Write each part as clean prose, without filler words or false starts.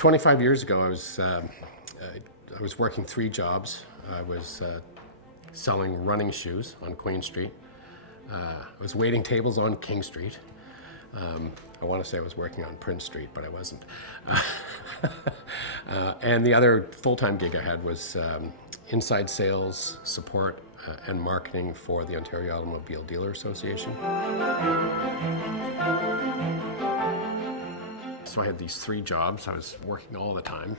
25 years ago, I was working 3 jobs. I was selling running shoes on Queen Street. I was waiting tables on King Street. I want to say I was working on Prince Street, but I wasn't. And the other full-time gig I had was inside sales, support, and marketing for the Ontario Automobile Dealer Association. So I had these 3 jobs. I was working all the time.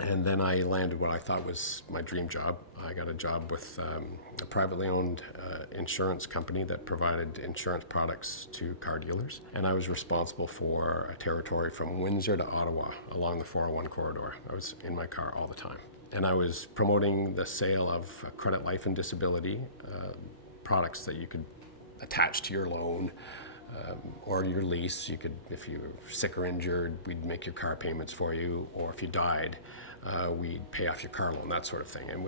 And then I landed what I thought was my dream job. I got a job with a privately owned insurance company that provided insurance products to car dealers. And I was responsible for a territory from Windsor to Ottawa along the 401 corridor. I was in my car all the time. And I was promoting the sale of credit, life, and disability products that you could attach to your loan or your lease. You could, if you were sick or injured, we'd make your car payments for you, or if you died, we'd pay off your car loan, that sort of thing. And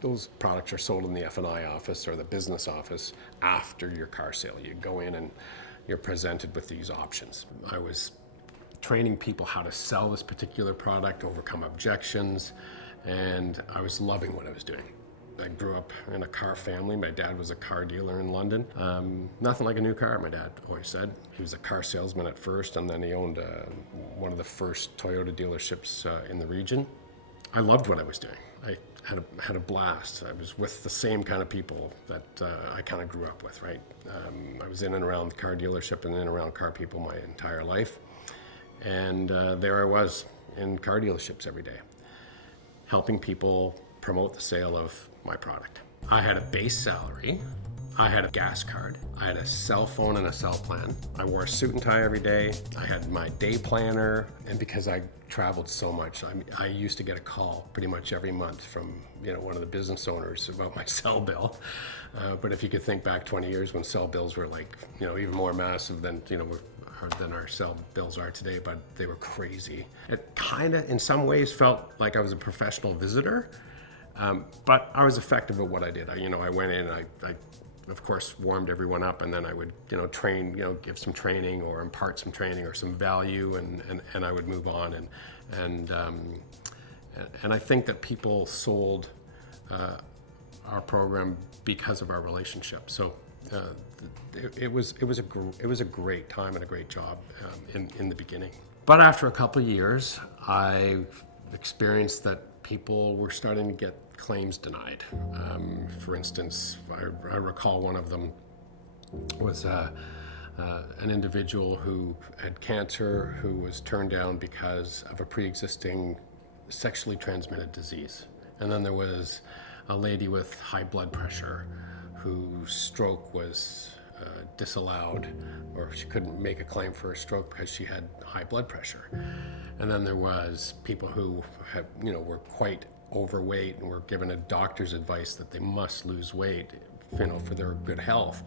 those products are sold in the F&I office or the business office after your car sale. You go in and you're presented with these options. I was training people how to sell this particular product, overcome objections, and I was loving what I was doing. I grew up in a car family. My dad was a car dealer in London. Nothing like a new car, my dad always said. He was a car salesman at first, and then he owned one of the first Toyota dealerships in the region. I loved what I was doing. I had a blast. I was with the same kind of people that I kind of grew up with, right? I was in and around the car dealership and in and around car people my entire life. And there I was in car dealerships every day, helping people promote the sale of my product. I had a base salary, I had a gas card, I had a cell phone and a cell plan. I wore a suit and tie every day. I had my day planner, and because I traveled so much, I used to get a call pretty much every month from one of the business owners about my cell bill. But if you could think back 20 years when cell bills were like even more massive than than our cell bills are today, but they were crazy. It kind of, in some ways, felt like I was a professional visitor. But I was effective at what I did. I went in and I of course warmed everyone up, and then I would train, give some training or impart some training or some value, and I would move on, and I think that people sold our program because of our relationship. So it was a great time and a great job in the beginning. But after a couple of years, I experienced that people were starting to get claims denied. For instance, I recall one of them was an individual who had cancer who was turned down because of a pre-existing sexually transmitted disease. And then there was a lady with high blood pressure whose stroke was disallowed, or she couldn't make a claim for a stroke because she had high blood pressure. And then there was people who were quite overweight and were given a doctor's advice that they must lose weight, for their good health.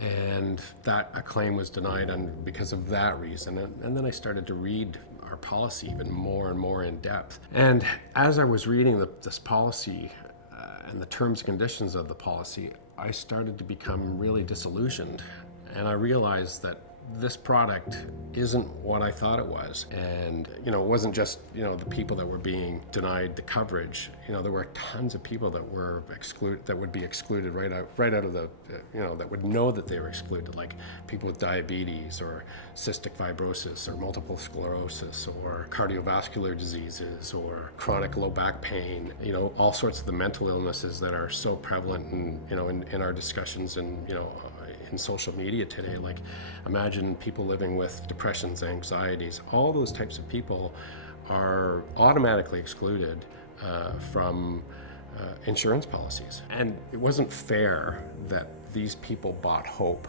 And that a claim was denied because of that reason. And then I started to read our policy even more and more in depth. And as I was reading this policy and the terms and conditions of the policy, I started to become really disillusioned. And I realized that this product isn't what I thought it was. And it wasn't just the people that were being denied the coverage. There were tons of people that were excluded, that would be excluded right out of the that would know that they were excluded, like people with diabetes or cystic fibrosis or multiple sclerosis or cardiovascular diseases or chronic low back pain, all sorts of the mental illnesses that are so prevalent in our discussions and in social media today. Like, imagine people living with depressions, anxieties. All those types of people are automatically excluded from insurance policies. And it wasn't fair that these people bought hope.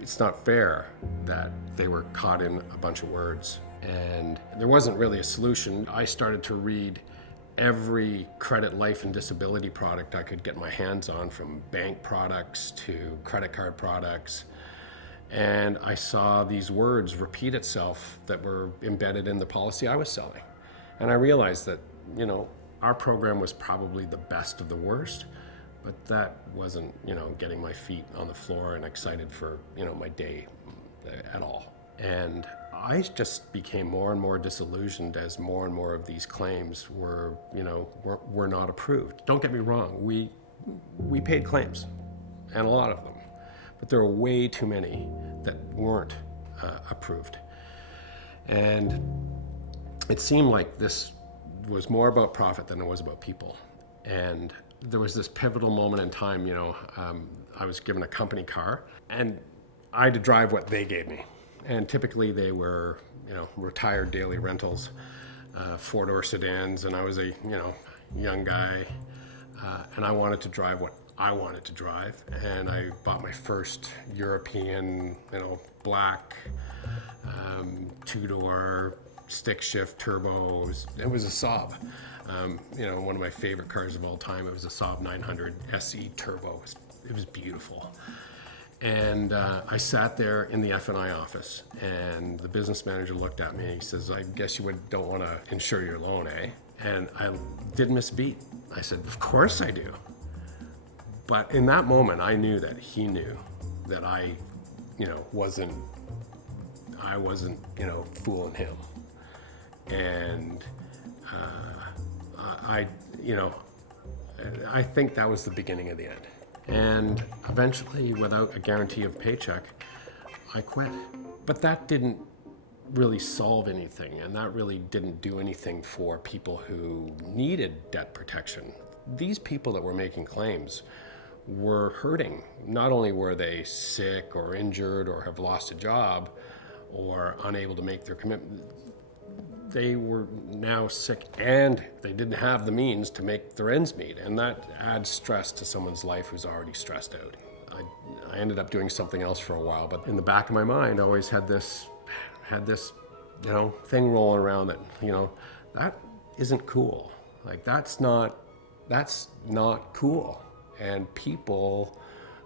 It's not fair that they were caught in a bunch of words. And there wasn't really a solution. I started to read every credit, life, and disability product I could get my hands on, from bank products to credit card products. And I saw these words repeat itself that were embedded in the policy I was selling. And I realized that, our program was probably the best of the worst, but that wasn't, getting my feet on the floor and excited for, my day at all. And I just became more and more disillusioned as more and more of these claims were not approved. Don't get me wrong, we paid claims, and a lot of them, but there were way too many that weren't approved. And it seemed like this was more about profit than it was about people. And there was this pivotal moment in time, I was given a company car, and I had to drive what they gave me. And typically they were, retired daily rentals, 4-door sedans, and I was a, young guy, and I wanted to drive what I wanted to drive. And I bought my first European, black, 2-door, stick shift turbo. It was a Saab. One of my favorite cars of all time. It was a Saab 900 SE turbo. It was beautiful. And I sat there in the F&I office, and the business manager looked at me and he says, "I guess you don't want to insure your loan, eh?" And I didn't miss a beat. I said, "Of course I do." But in that moment, I knew that he knew that I wasn't fooling him. And I think that was the beginning of the end. And eventually, without a guarantee of paycheck, I quit. But that didn't really solve anything, and that really didn't do anything for people who needed debt protection. These people that were making claims were hurting. Not only were they sick or injured or have lost a job or unable to make their commitment, they were now sick and they didn't have the means to make their ends meet. And that adds stress to someone's life who's already stressed out. I ended up doing something else for a while, but in the back of my mind, I always had this, thing rolling around that, that isn't cool. Like that's not cool. And people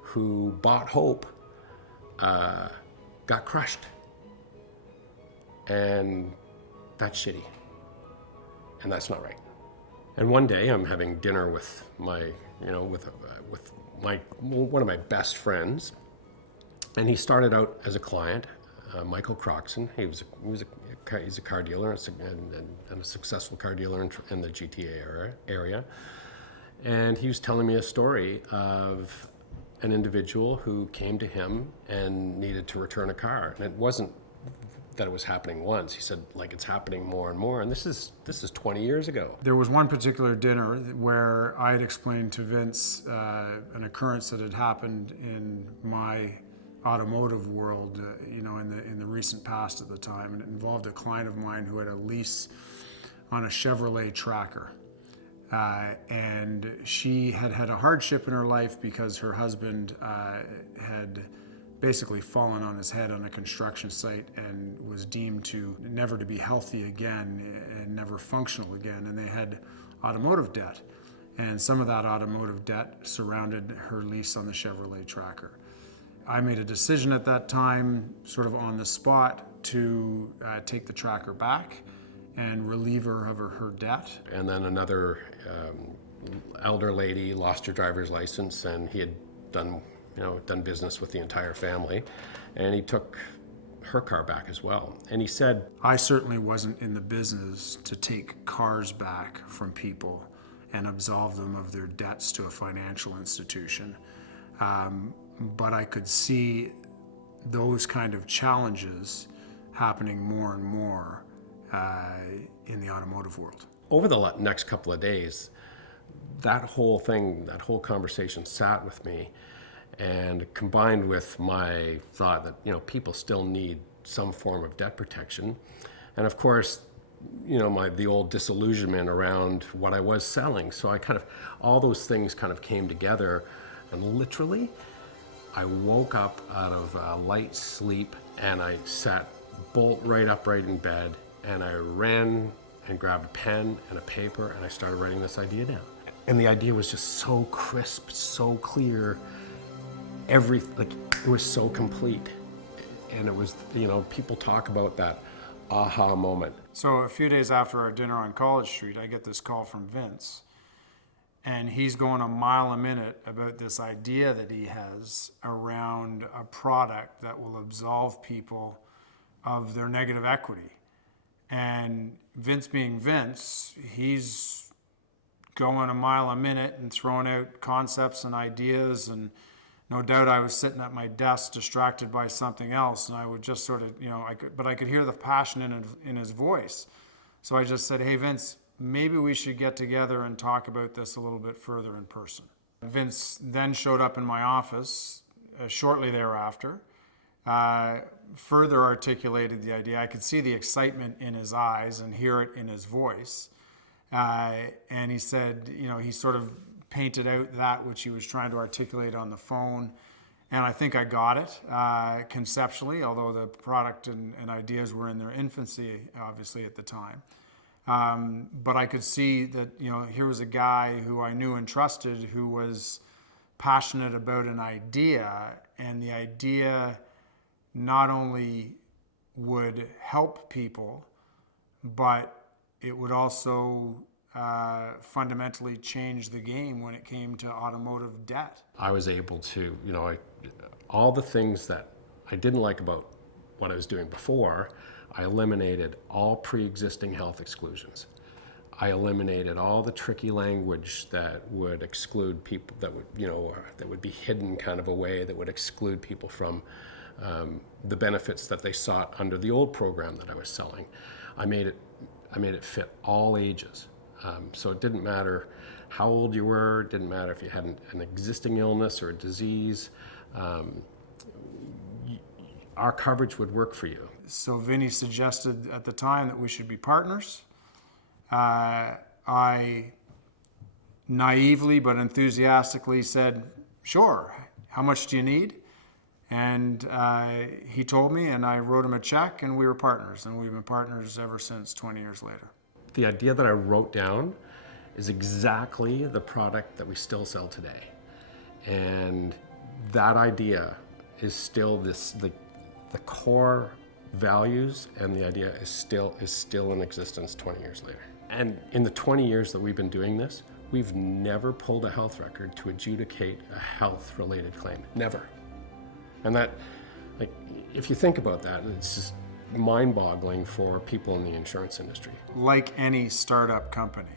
who bought hope got crushed. And that's shitty. And that's not right. And one day I'm having dinner with my, with one of my best friends. And he started out as a client, Michael Croxon. He's a car dealer and a successful car dealer in the GTA area. And he was telling me a story of an individual who came to him and needed to return a car. And it wasn't that it was happening once. He said, it's happening more and more. And this is 20 years ago. There was one particular dinner where I had explained to Vince an occurrence that had happened in my automotive world, in the recent past at the time. And it involved a client of mine who had a lease on a Chevrolet Tracker. And she had had a hardship in her life because her husband had basically fallen on his head on a construction site and was deemed to never to be healthy again and never functional again. And they had automotive debt. And some of that automotive debt surrounded her lease on the Chevrolet Tracker. I made a decision at that time, sort of on the spot, to take the Tracker back and relieve her of her debt. And then another elder lady lost her driver's license, and he had done business with the entire family, and he took her car back as well. And he said, "I certainly wasn't in the business to take cars back from people and absolve them of their debts to a financial institution. But I could see those kind of challenges happening more and more in the automotive world." Over the next couple of days, that whole conversation sat with me, and combined with my thought that people still need some form of debt protection, and of course the old disillusionment around what I was selling. So all those things kind of came together, and literally I woke up out of a light sleep and I sat bolt upright in bed, and I ran and grabbed a pen and a paper and I started writing this idea down. And the idea was just so crisp, so clear. It was so complete. And it was, people talk about that aha moment. So a few days after our dinner on College Street, I get this call from Vince. And he's going a mile a minute about this idea that he has around a product that will absolve people of their negative equity. And Vince being Vince, he's going a mile a minute and throwing out concepts and ideas. And no doubt I was sitting at my desk distracted by something else, and I would just sort of, I could hear the passion in his voice. So I just said, hey, Vince, maybe we should get together and talk about this a little bit further in person. Vince then showed up in my office shortly thereafter, further articulated the idea. I could see the excitement in his eyes and hear it in his voice. And he said, he sort of painted out that which he was trying to articulate on the phone. And I think I got it conceptually, although the product and ideas were in their infancy, obviously, at the time. But I could see that, here was a guy who I knew and trusted who was passionate about an idea, and the idea not only would help people, but it would also fundamentally change the game when it came to automotive debt. I was able to, all the things that I didn't like about what I was doing before, I eliminated all pre-existing health exclusions. I eliminated all the tricky language that would exclude people, that would, that would be hidden kind of a way that would exclude people from the benefits that they sought under the old program that I was selling. I made it fit all ages. So it didn't matter how old you were, it didn't matter if you had an existing illness or a disease. Our coverage would work for you. So Vinny suggested at the time that we should be partners. I naively but enthusiastically said, sure, how much do you need? And he told me, and I wrote him a check, and we were partners. And we've been partners ever since 20 years later. The idea that I wrote down is exactly the product that we still sell today. And that idea is still the core values, and the idea is still in existence 20 years later. And in the 20 years that we've been doing this, we've never pulled a health record to adjudicate a health-related claim. Never. And that, if you think about that, it's just mind-boggling for people in the insurance industry. Like any startup company,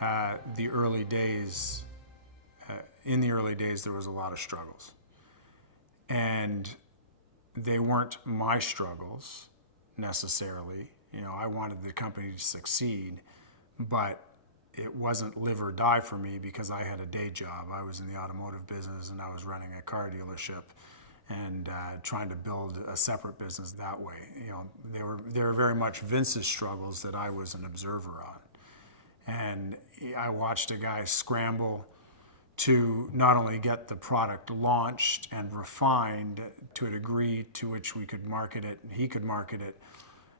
in the early days, there was a lot of struggles. And they weren't my struggles necessarily. I wanted the company to succeed, but it wasn't live or die for me because I had a day job. I was in the automotive business, and I was running a car dealership and trying to build a separate business that way. They were very much Vince's struggles that I was an observer on. And I watched a guy scramble to not only get the product launched and refined to a degree to which we could market it, and he could market it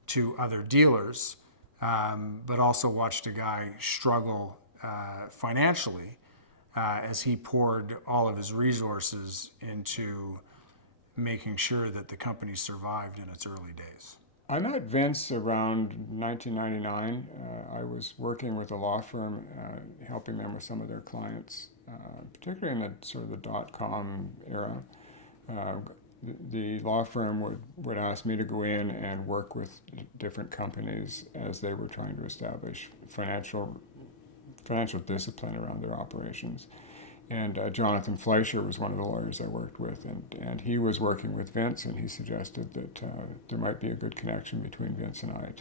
to other dealers, but also watched a guy struggle financially as he poured all of his resources into making sure that the company survived in its early days. I met Vince around 1999. I was working with a law firm, helping them with some of their clients, particularly in the sort of the dot-com era. The law firm would ask me to go in and work with different companies as they were trying to establish financial discipline around their operations. And Jonathan Fleischer was one of the lawyers I worked with, and he was working with Vince, and he suggested that there might be a good connection between Vince and I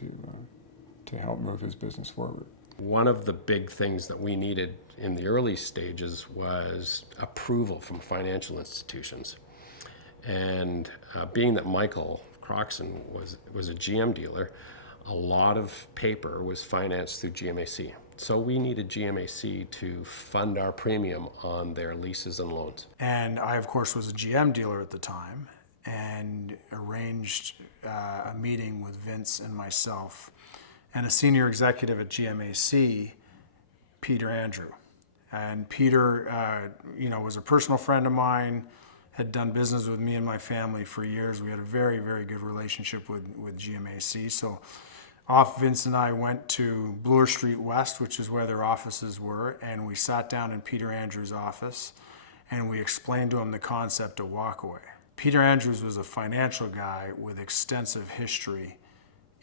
to help move his business forward. One of the big things that we needed in the early stages was approval from financial institutions. And being that Michael Croxon was a GM dealer, a lot of paper was financed through GMAC. So we needed GMAC to fund our premium on their leases and loans. And I, of course, was a GM dealer at the time and arranged a meeting with Vince and myself and a senior executive at GMAC, Peter Andrew. And Peter, was a personal friend of mine, had done business with me and my family for years. We had a very, very good relationship with GMAC. So off Vince and I went to Bloor Street West, which is where their offices were, and we sat down in Peter Andrew's office, and we explained to him the concept of WalkAway. Peter Andrews was a financial guy with extensive history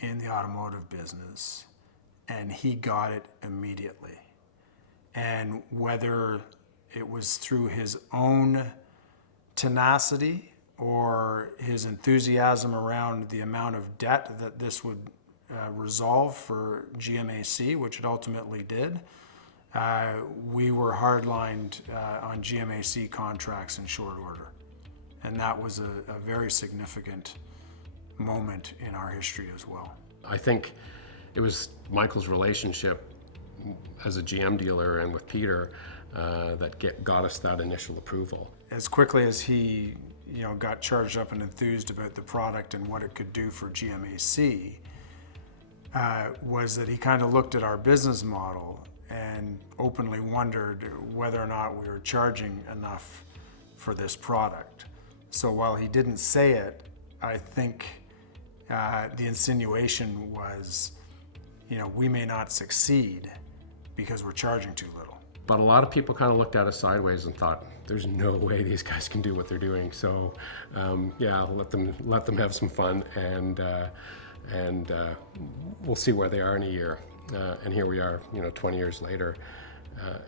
in the automotive business, and he got it immediately. And whether it was through his own tenacity or his enthusiasm around the amount of debt that this would resolve for GMAC, which it ultimately did, we were hardlined on GMAC contracts in short order. And that was a very significant moment in our history as well. I think it was Michael's relationship as a GM dealer and with Peter that got us that initial approval. As quickly as he got charged up and enthused about the product and what it could do for GMAC, was that he kind of looked at our business model and openly wondered whether or not we were charging enough for this product. So while he didn't say it, I think the insinuation was, we may not succeed because we're charging too little. But a lot of people kind of looked at us sideways and thought, there's no way these guys can do what they're doing. So let them have some fun, and we'll see where they are in a year. And here we are, 20 years later,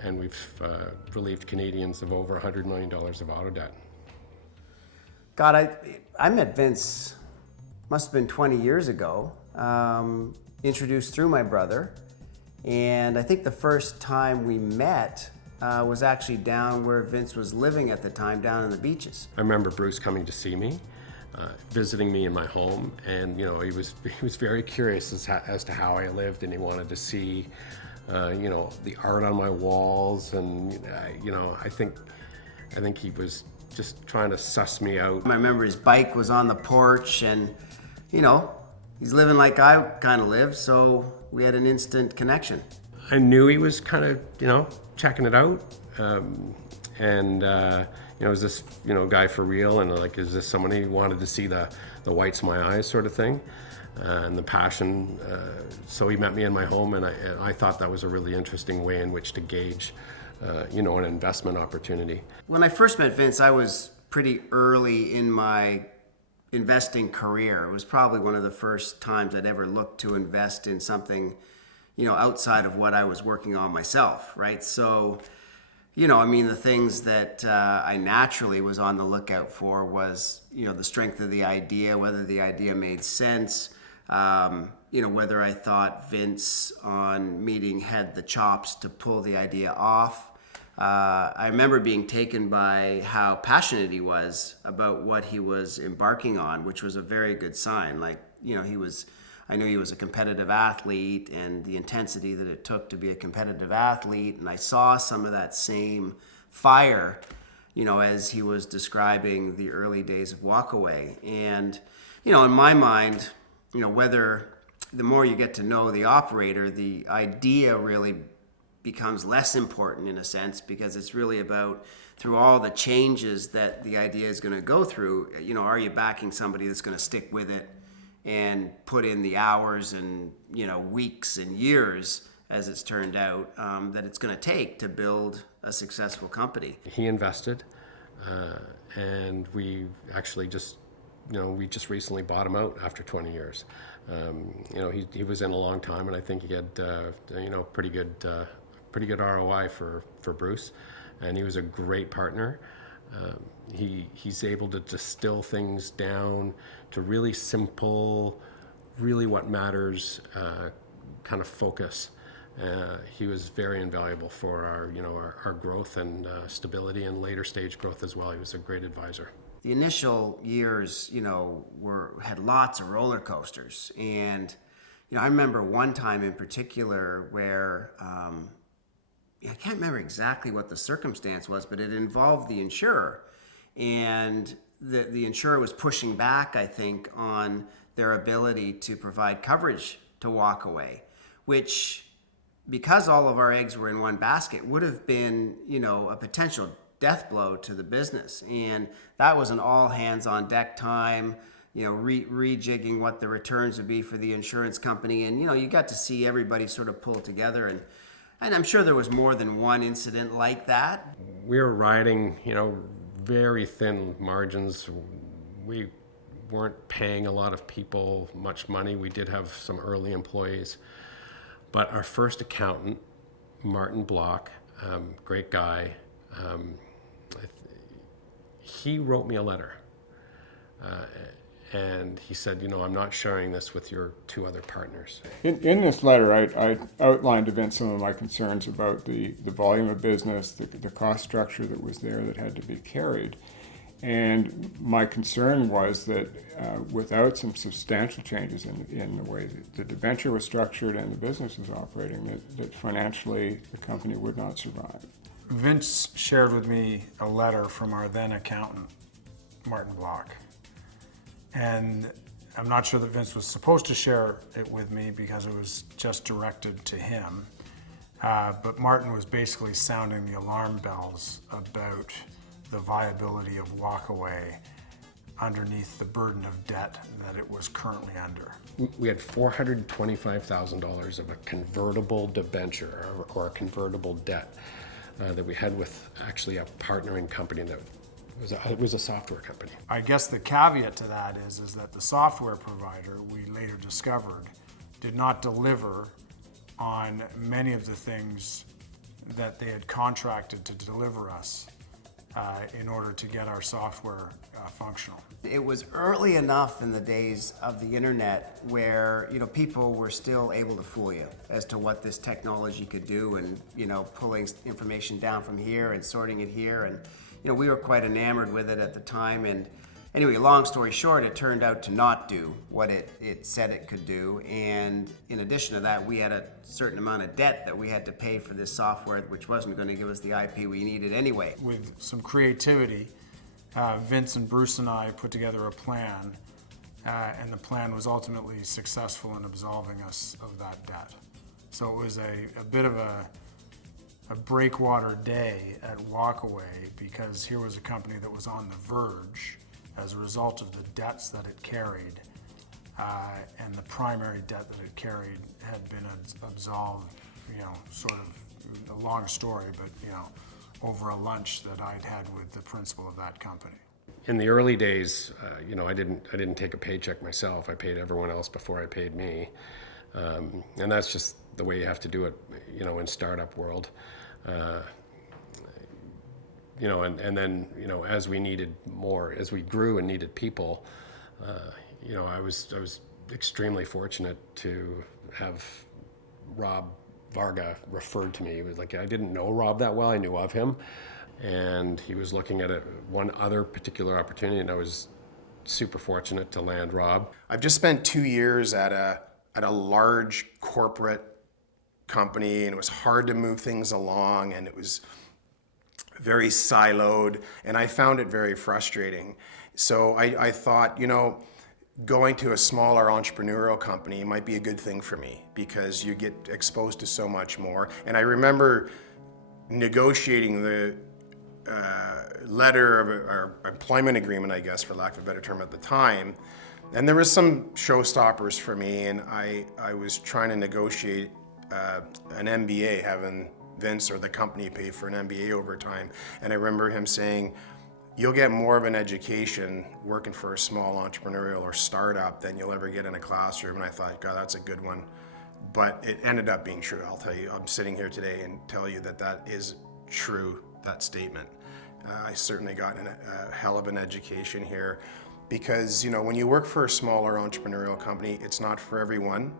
and we've relieved Canadians of over $100 million of auto debt. God, I met Vince, must have been 20 years ago, introduced through my brother. And I think the first time we met was actually down where Vince was living at the time, down in the beaches. I remember Bruce coming to see me, visiting me in my home, and he was very curious as to how I lived, and he wanted to see the art on my walls, and I think he was just trying to suss me out. I remember his bike was on the porch, and he's living like I kind of live, so we had an instant connection. I knew he was kind of checking it out, and is this guy for real, and is this someone he wanted to see the whites of my eyes sort of thing, and the passion. So he met me in my home, and I thought that was a really interesting way in which to gauge an investment opportunity. When I first met Vince, I was pretty early in my investing career. It was probably one of the first times I'd ever looked to invest in something, outside of what I was working on myself, right? So, the things that I naturally was on the lookout for was, the strength of the idea, whether the idea made sense, whether I thought Vince on meeting had the chops to pull the idea off. I remember being taken by how passionate he was about what he was embarking on, which was a very good sign. I knew he was a competitive athlete, and the intensity that it took to be a competitive athlete, and I saw some of that same fire, as he was describing the early days of WalkAway. And, in my mind, whether the more you get to know the operator, the idea really becomes less important in a sense, because it's really about, through all the changes that the idea is going to go through, are you backing somebody that's going to stick with it and put in the hours and weeks and years, as it's turned out, that it's going to take to build a successful company. He invested, and we actually just recently bought him out after 20 years. He was in a long time, and I think he had pretty good ROI for Bruce, and he was a great partner. He's able to distill things down to really simple, really what matters, kind of focus. He was very invaluable for our growth and stability, and later stage growth as well. He was a great advisor. The initial years, had lots of roller coasters, and I remember one time in particular where I can't remember exactly what the circumstance was, but it involved the insurer, and the insurer was pushing back, I think, on their ability to provide coverage to WalkAway, which, because all of our eggs were in one basket, would have been, a potential death blow to the business. And that was an all hands on deck time, rejigging what the returns would be for the insurance company. And, you got to see everybody sort of pull together. And I'm sure there was more than one incident like that. We were riding, very thin margins we weren't paying a lot of people much money. We did have some early employees, but our first accountant, Martin Block, great guy, he wrote me a letter. And he said, I'm not sharing this with your two other partners. In this letter, I outlined to Vince some of my concerns about the volume of business, the cost structure that was there that had to be carried. And my concern was that without some substantial changes in the way that the debenture was structured and the business was operating, that financially the company would not survive. Vince shared with me a letter from our then accountant, Martin Block. And I'm not sure that Vince was supposed to share it with me because it was just directed to him. But Martin was basically sounding the alarm bells about the viability of WalkAway underneath the burden of debt that it was currently under. We had $425,000 of a convertible debenture or a convertible debt that we had with actually a partnering company that it was a software company. I guess the caveat to that is that the software provider, we later discovered, did not deliver on many of the things that they had contracted to deliver us in order to get our software functional. It was early enough in the days of the internet where people were still able to fool you as to what this technology could do, and pulling information down from here and sorting it here, and we were quite enamored with it at the time. And anyway, long story short, it turned out to not do what it said it could do. And in addition to that, we had a certain amount of debt that we had to pay for this software, which wasn't going to give us the IP we needed anyway. With some creativity, Vince and Bruce and I put together a plan, and the plan was ultimately successful in absolving us of that debt. So it was a bit of a breakwater day at WalkAway, because here was a company that was on the verge as a result of the debts that it carried, and the primary debt that it carried had been absolved, sort of a long story, but over a lunch that I'd had with the principal of that company. In the early days, I didn't take a paycheck myself. I paid everyone else before I paid me, and that's just the way you have to do it, in startup world. And then, as we needed more, as we grew and needed people, I was extremely fortunate to have Rob Varga referred to me. It was like, I didn't know Rob that well, I knew of him, and he was looking at one other particular opportunity, and I was super fortunate to land Rob. I've just spent 2 years at a large corporate company, and it was hard to move things along, and it was very siloed, and I found it very frustrating. So I thought, going to a smaller entrepreneurial company might be a good thing for me, because you get exposed to so much more. And I remember negotiating the letter of or employment agreement, I guess, for lack of a better term at the time. And there was some showstoppers for me, and I was trying to negotiate an MBA, having Vince or the company pay for an MBA over time. And I remember him saying, you'll get more of an education working for a small entrepreneurial or startup than you'll ever get in a classroom. And I thought, God, that's a good one. But it ended up being true. I'll tell you, I'm sitting here today and tell you that is true, that statement. I certainly got a hell of an education here, because when you work for a smaller entrepreneurial company, it's not for everyone.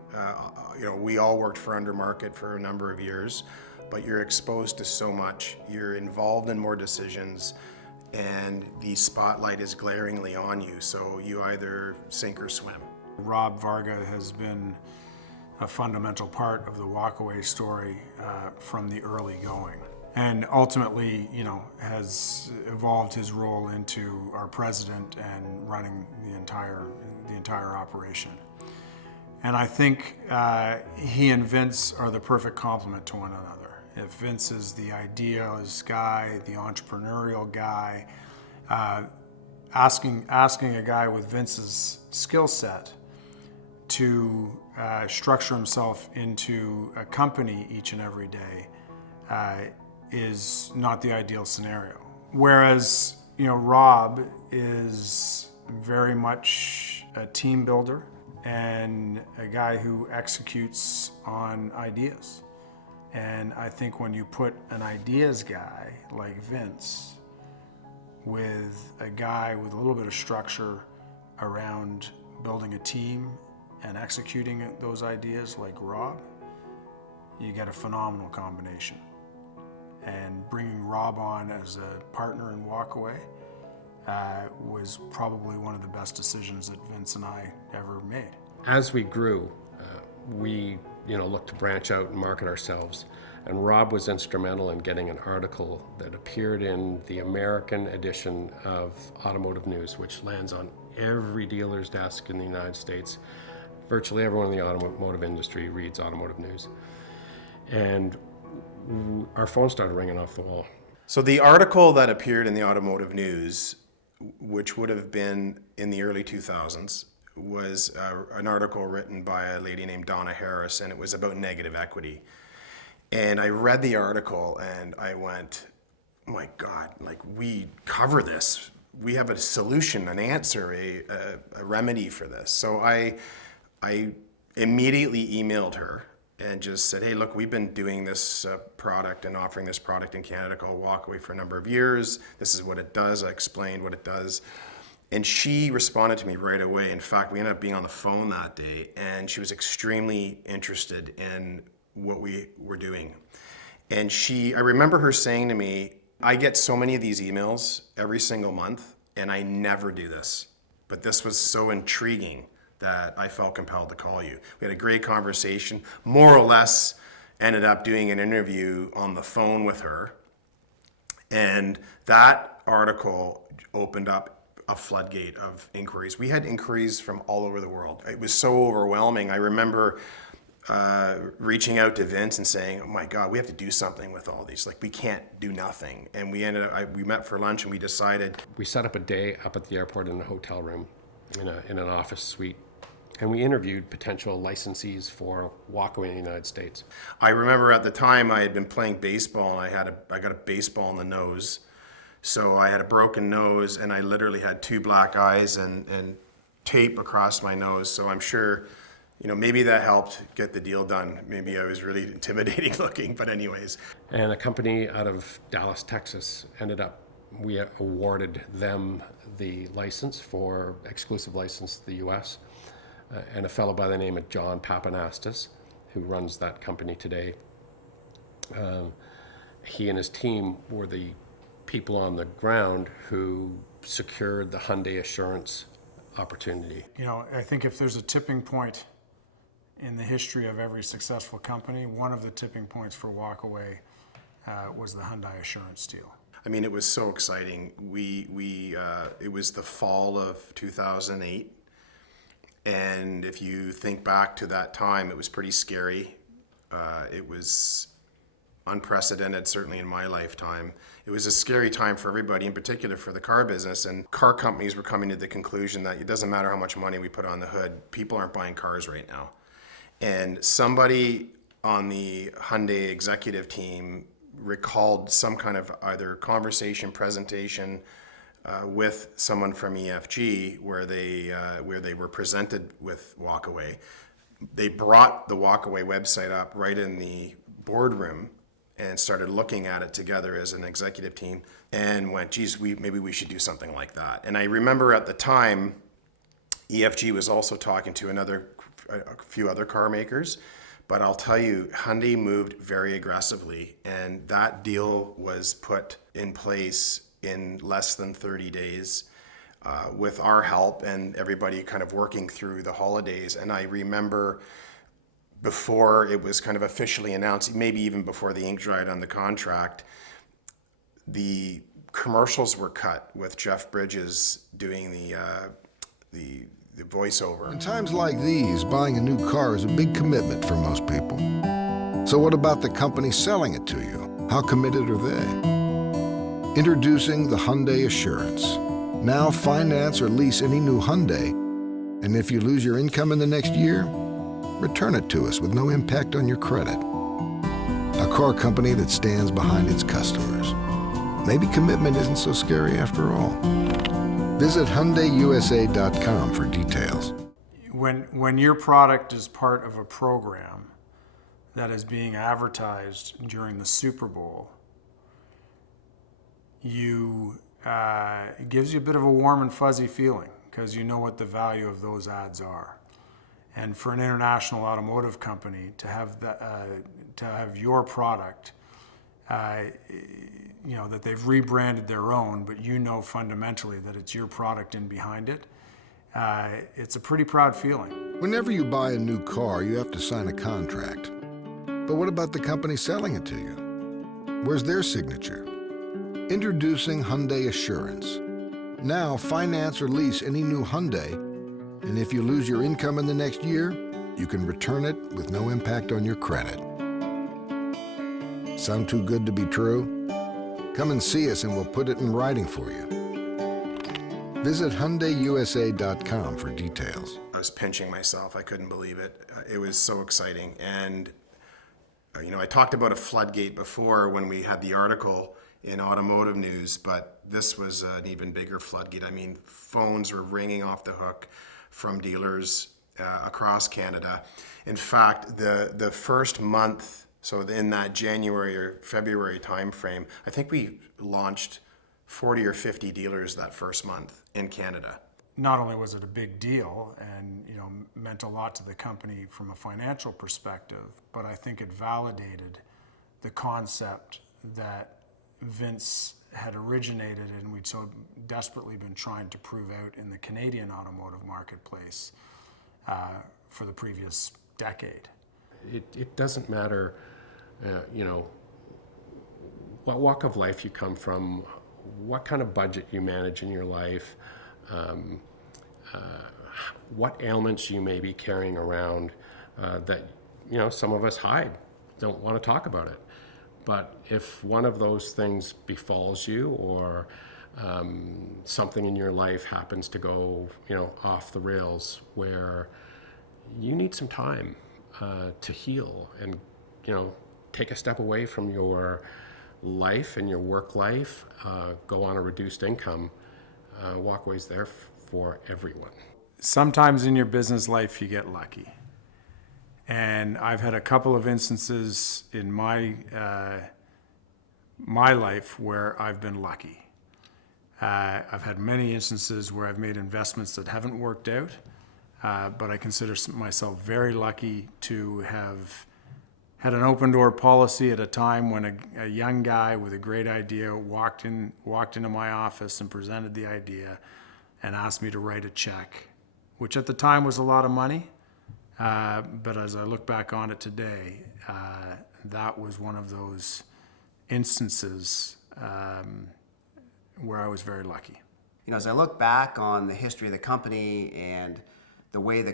We all worked for Undermarket for a number of years, but you're exposed to so much. You're involved in more decisions, and the spotlight is glaringly on you, so you either sink or swim. Rob Varga has been a fundamental part of the WalkAway story from the early going, and ultimately, has evolved his role into our president and running the entire operation. And I think he and Vince are the perfect complement to one another. If Vince is the idealist guy, the entrepreneurial guy, asking a guy with Vince's skill set to structure himself into a company each and every day is not the ideal scenario. Whereas, Rob is very much a team builder and a guy who executes on ideas. And I think when you put an ideas guy like Vince with a guy with a little bit of structure around building a team and executing those ideas like Rob, you get a phenomenal combination. And bringing Rob on as a partner in WalkAway was probably one of the best decisions that Vince and I ever made. As we grew, we looked to branch out and market ourselves. And Rob was instrumental in getting an article that appeared in the American edition of Automotive News, which lands on every dealer's desk in the United States. Virtually everyone in the automotive industry reads Automotive News. And our phone started ringing off the wall. So the article that appeared in the Automotive News, which would have been in the early 2000s, was an article written by a lady named Donna Harris, and it was about negative equity. And I read the article and I went, oh my God, like, we cover this. We have a solution, an answer, a remedy for this. So I immediately emailed her and just said, hey, look, we've been doing this product and offering this product in Canada called WalkAway for a number of years. This is what it does. I explained what it does. And she responded to me right away. In fact, we ended up being on the phone that day, and she was extremely interested in what we were doing. And I remember her saying to me, I get so many of these emails every single month, and I never do this. But this was so intriguing that I felt compelled to call you. We had a great conversation, more or less ended up doing an interview on the phone with her. And that article opened up a floodgate of inquiries. We had inquiries from all over the world. It was so overwhelming. I remember reaching out to Vince and saying, oh my God, we have to do something with all these. Like, we can't do nothing. And we met for lunch and we decided. We set up a day up at the airport in a hotel room, in an office suite. And we interviewed potential licensees for WalkAway in the United States. I remember at the time I had been playing baseball and I got a baseball in the nose. So I had a broken nose and I literally had 2 black eyes and tape across my nose. So I'm sure, maybe that helped get the deal done. Maybe I was really intimidating looking, but anyways. And a company out of Dallas, Texas we awarded them the license for exclusive license to the US. And a fellow by the name of John Papanastis, who runs that company today, he and his team were the people on the ground who secured the Hyundai Assurance opportunity. I think if there's a tipping point in the history of every successful company, one of the tipping points for WalkAway was the Hyundai Assurance deal. I mean, it was so exciting. It was the fall of 2008. And if you think back to that time, it was pretty scary. It was unprecedented, certainly in my lifetime. It was a scary time for everybody, in particular for the car business. And car companies were coming to the conclusion that it doesn't matter how much money we put on the hood, people aren't buying cars right now. And somebody on the Hyundai executive team recalled some kind of either conversation, presentation, with someone from EFG where they were presented with WalkAway. They brought the WalkAway website up right in the boardroom and started looking at it together as an executive team and went, geez, maybe we should do something like that. And I remember at the time, EFG was also talking to a few other car makers, but I'll tell you, Hyundai moved very aggressively, and that deal was put in place in less than 30 days with our help and everybody kind of working through the holidays. And I remember before it was kind of officially announced, maybe even before the ink dried on the contract, the commercials were cut with Jeff Bridges doing the voiceover. In times like these, buying a new car is a big commitment for most people. So what about the company selling it to you? How committed are they? Introducing the Hyundai Assurance. Now finance or lease any new Hyundai, and if you lose your income in the next year, return it to us with no impact on your credit. A car company that stands behind its customers. Maybe commitment isn't so scary after all. Visit HyundaiUSA.com for details. When your product is part of a program that is being advertised during the Super Bowl, it gives you a bit of a warm and fuzzy feeling because you know what the value of those ads are. And for an international automotive company to have your product, that they've rebranded their own, but fundamentally that it's your product in behind it, it's a pretty proud feeling. Whenever you buy a new car, you have to sign a contract. But what about the company selling it to you? Where's their signature? Introducing Hyundai Assurance. Now, finance or lease any new Hyundai, and if you lose your income in the next year, you can return it with no impact on your credit. Sound too good to be true? Come and see us and we'll put it in writing for you. Visit HyundaiUSA.com for details. I was pinching myself. I couldn't believe it. It was so exciting. And, I talked about a floodgate before when we had the article in Automotive News, but this was an even bigger floodgate. I mean, phones were ringing off the hook from dealers across Canada. In fact, the first month, so in that January or February timeframe, I think we launched 40 or 50 dealers that first month in Canada. Not only was it a big deal and meant a lot to the company from a financial perspective, but I think it validated the concept that Vince had originated and we'd so desperately been trying to prove out in the Canadian automotive marketplace for the previous decade. It doesn't matter, what walk of life you come from, what kind of budget you manage in your life, what ailments you may be carrying around that, some of us hide, don't want to talk about it. But if one of those things befalls you or something in your life happens to go, off the rails where you need some time to heal and, take a step away from your life and your work life, go on a reduced income, WalkAway's there for everyone. Sometimes in your business life you get lucky. And I've had a couple of instances in my life where I've been lucky. I've had many instances where I've made investments that haven't worked out, but I consider myself very lucky to have had an open door policy at a time when a young guy with a great idea walked into my office and presented the idea and asked me to write a check, which at the time was a lot of money. But as I look back on it today, that was one of those instances where I was very lucky. As I look back on the history of the company and the way the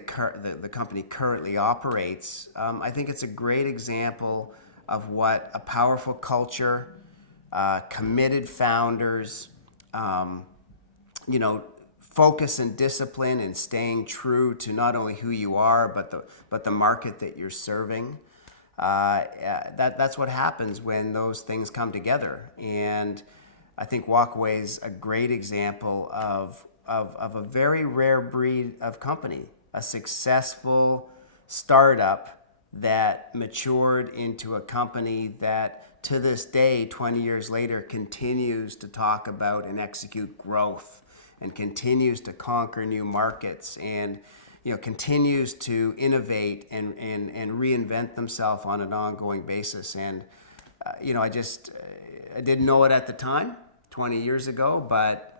company currently operates, I think it's a great example of what a powerful culture, committed founders, focus and discipline and staying true to not only who you are, but the market that you're serving. That's what happens when those things come together. And I think WalkAway is a great example of a very rare breed of company, a successful startup that matured into a company that to this day, 20 years later, continues to talk about and execute growth and continues to conquer new markets and continues to innovate and reinvent themselves on an ongoing basis. And I didn't know it at the time, 20 years ago, but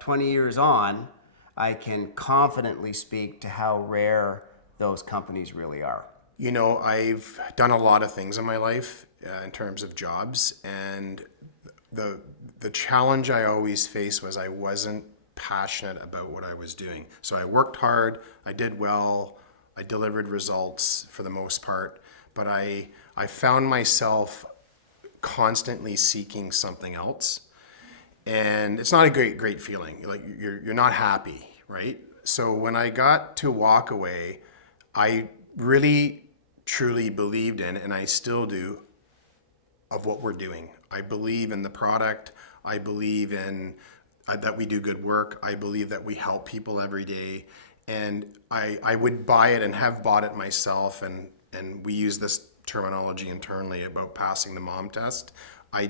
20 years on, I can confidently speak to how rare those companies really are. I've done a lot of things in my life in terms of jobs, and the challenge I always faced was I wasn't passionate about what I was doing. So I worked hard, I did well, I delivered results for the most part, but I found myself constantly seeking something else. And it's not a great feeling. Like you're not happy, right? So when I got to WalkAway, I really truly believed in, and I still do, of what we're doing. I believe in the product. I believe in that we do good work. I believe that we help people every day. And I would buy it and have bought it myself. And we use this terminology internally about passing the mom test. I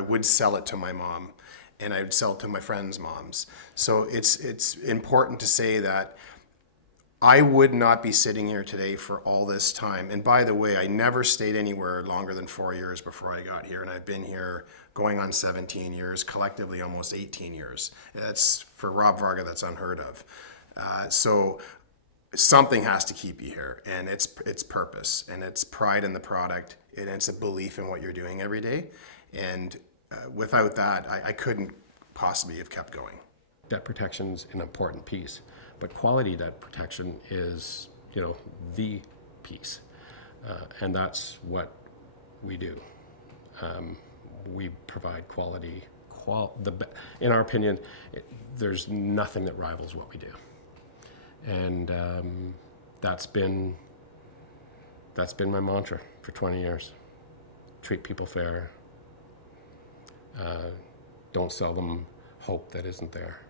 would sell it to my mom, and I would sell it to my friends' moms. So it's important to say that I would not be sitting here today for all this time. And by the way, I never stayed anywhere longer than 4 years before I got here. And I've been here going on 17 years, collectively almost 18 years. That's, for Rob Varga, that's unheard of. So something has to keep you here, and it's purpose, and it's pride in the product, and it's a belief in what you're doing every day. And without that, I couldn't possibly have kept going. Debt protection's an important piece, but quality debt protection is, the piece, and that's what we do. We provide quality. In our opinion, there's nothing that rivals what we do, and that's been my mantra for 20 years. Treat people fair. Don't sell them hope that isn't there.